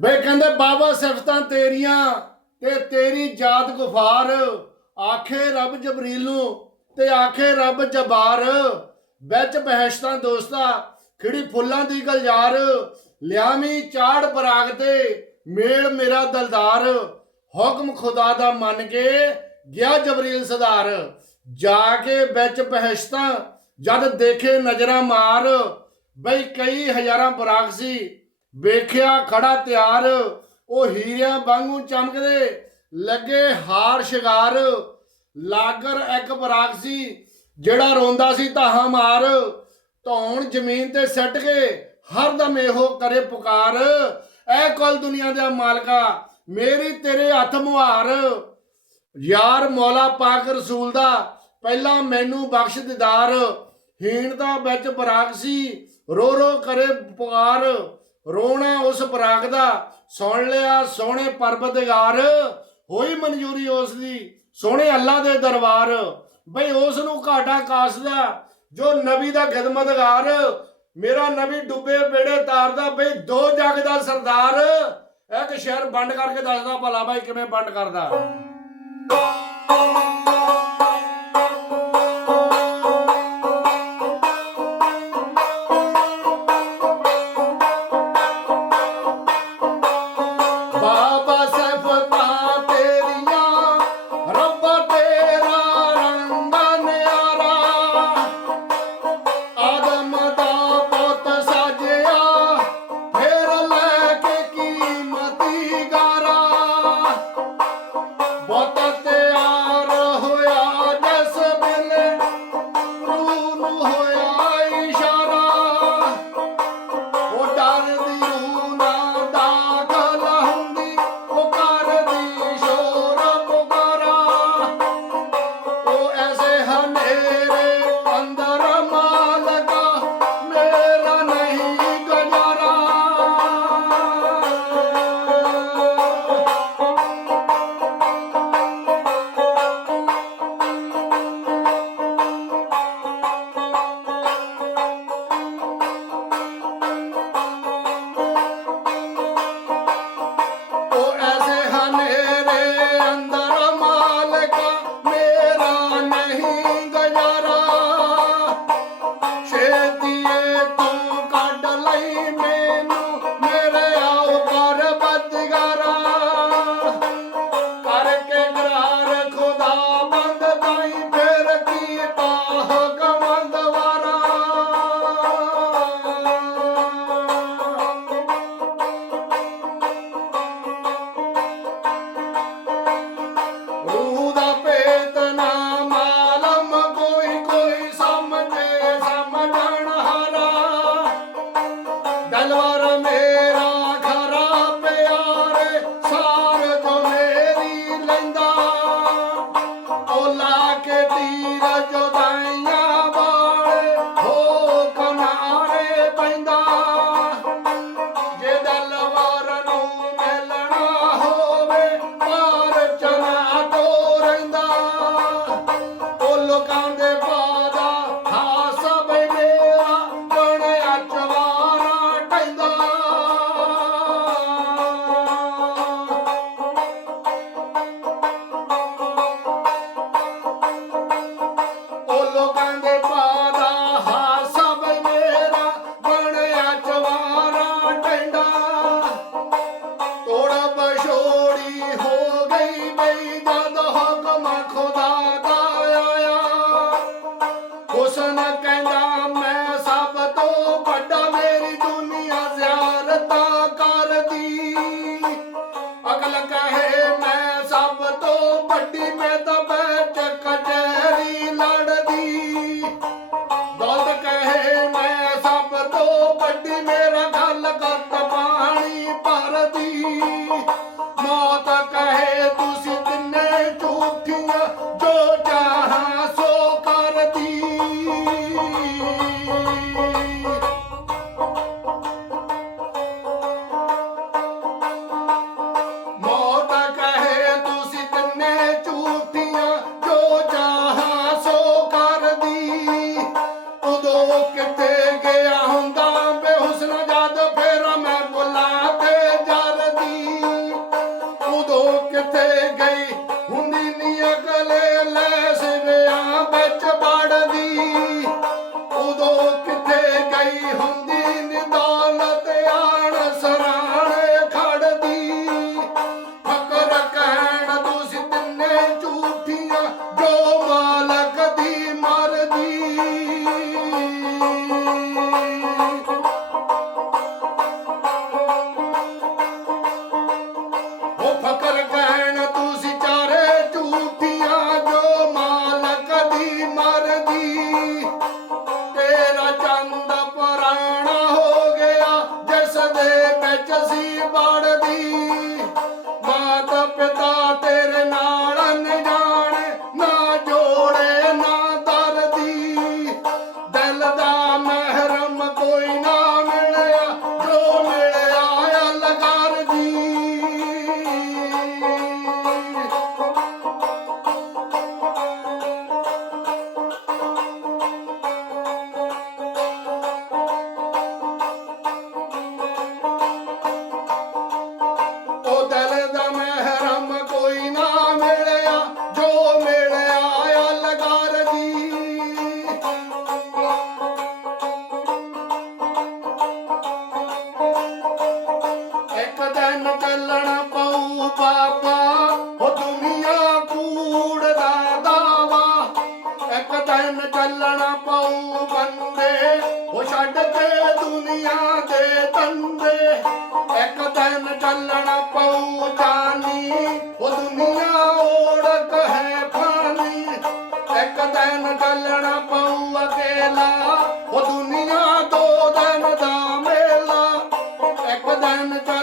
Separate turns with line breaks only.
ਵੇ ਕਹਿੰਦੇ, ਬਾਬਾ ਸਿਫਤਾਂ ਤੇਰੀਆਂ ਤੇ ਤੇਰੀ ਜਾਤ ਗੁਫਾਰ। ਆਖੇ ਰੱਬ ਜਬਰੀਲ ਨੂੰ ਤੇ ਆਖੇ ਰੱਬ ਜਬਾਰ। ਵਿੱਚ ਬਹਿਸ਼ਤਾਂ ਦੋਸਤਾ, ਖਿੜੀ ਫੁੱਲਾਂ ਦੀ ਗਲਜਾਰ। ਲਿਆਵੀਂ ਚਾੜ ਬਰਾਗ ਤੇ ਮੇਲ ਮੇਰਾ ਦਲਦਾਰ। ਹੁਕਮ ਖੁਦਾ ਦਾ ਮੰਨ ਕੇ ਗਿਆ ਜਬਰੀਲ ਸਦਾਰ। ਜਾ ਕੇ ਵਿੱਚ ਬਹਿਸ਼ਤਾਂ, ਜਦ ਦੇਖੇ ਨਜ਼ਰਾਂ ਮਾਰ। ਬਈ ਕਈ ਹਜ਼ਾਰਾਂ ਬਰਾਗ ਸੀ। ਵੇਖਿਆ, ਖੜਾ ਤਿਆਰ। ਉਹ ਹੀਰਿਆਂ ਵਾਂਗੂ ਚਮਕਦੇ। ਲੱਗੇ ਹਾਰ ਸ਼ਿੰਗਾਰ। ਲਾਗਰ ਇੱਕ ਬਰਾਗ ਸੀ। ਜਿਹੜਾ ਰੋਂਦਾ ਸੀ ਧਾਹਾਂ ਮਾਰ। ਧੌਣ ਜ਼ਮੀਨ ਤੇ ਸੱਟ ਕੇ ਹਰਦਮ ਇਹੋ ਕਰੇ ਪੁਕਾਰ। ਐ ਕੁਲ ਦੁਨੀਆ ਦਾ ਮਾਲਕਾ, ਮੇਰੀ ਤੇਰੇ ਹੱਥ ਮੁਹਾਰ। ਯਾਰ ਮੌਲਾ ਪਾਕ ਰਸੂਲ ਦਾ, ਪਹਿਲਾਂ ਮੈਨੂੰ ਬਖਸ਼ ਦਿਦਾਰ। ਹੀਣਤਾ ਵਿੱਚ ਬਰਾਕ ਸੀ। ਰੋ ਰੋ ਕਰੇ ਪੁਕਾਰ, ਰੋਣਾ ਉਸ ਬਰਾਕ ਦਾ, ਸੁਣ ਲਿਆ ਸੋਹਣੇ ਪਰਬਤਗਾਰ, ਹੋਈ ਮਨਜ਼ੂਰੀ ਉਸ ਦੀ, ਸੋਹਣੇ ਅੱਲਾ ਦੇ ਦਰਬਾਰ, ਬਈ ਉਸ ਨੂੰ ਘਾਟਾ ਕਾਸਦਾ, ਜੋ ਨਬੀ ਦਾ ਖਿਦਮਤਗਾਰ, ਮੇਰਾ ਨਬੀ ਡੁੱਬੇ ਬੇੜੇ ਤਾਰਦਾ, ਬਈ ਦੋ ਜਗ ਦਾ ਸਰਦਾਰ, ਇੱਕ ਸ਼ਹਿਰ ਵੰਡ ਕਰਕੇ ਦੱਸਦਾ ਭਲਾ ਬਾਈ ਕਿਵੇਂ ਵੰਡ ਕਰਦਾ। ਲਈ ਹੁੰਦੀ ਨਿਦਾਨਤ ਆਣ ਸਰਾਣੇ ਖੜਦੀ। ਫਕਰ ਕਹਿਣ ਤੁਸੀਂ ਤਿੰਨੇ ਝੂਠੀਆਂ ਜੋ ਮਾਲਕ ਦੀ ਮਰਦੀ ਉਹ ਫਕਰ ਕਹਿਣ ਤੁਸੀਂ ਚਾਰੇ ਝੂਠੀਆਂ ਜੋ ਮਾਲਕ ਦੀ ਮਰਦੀ time if I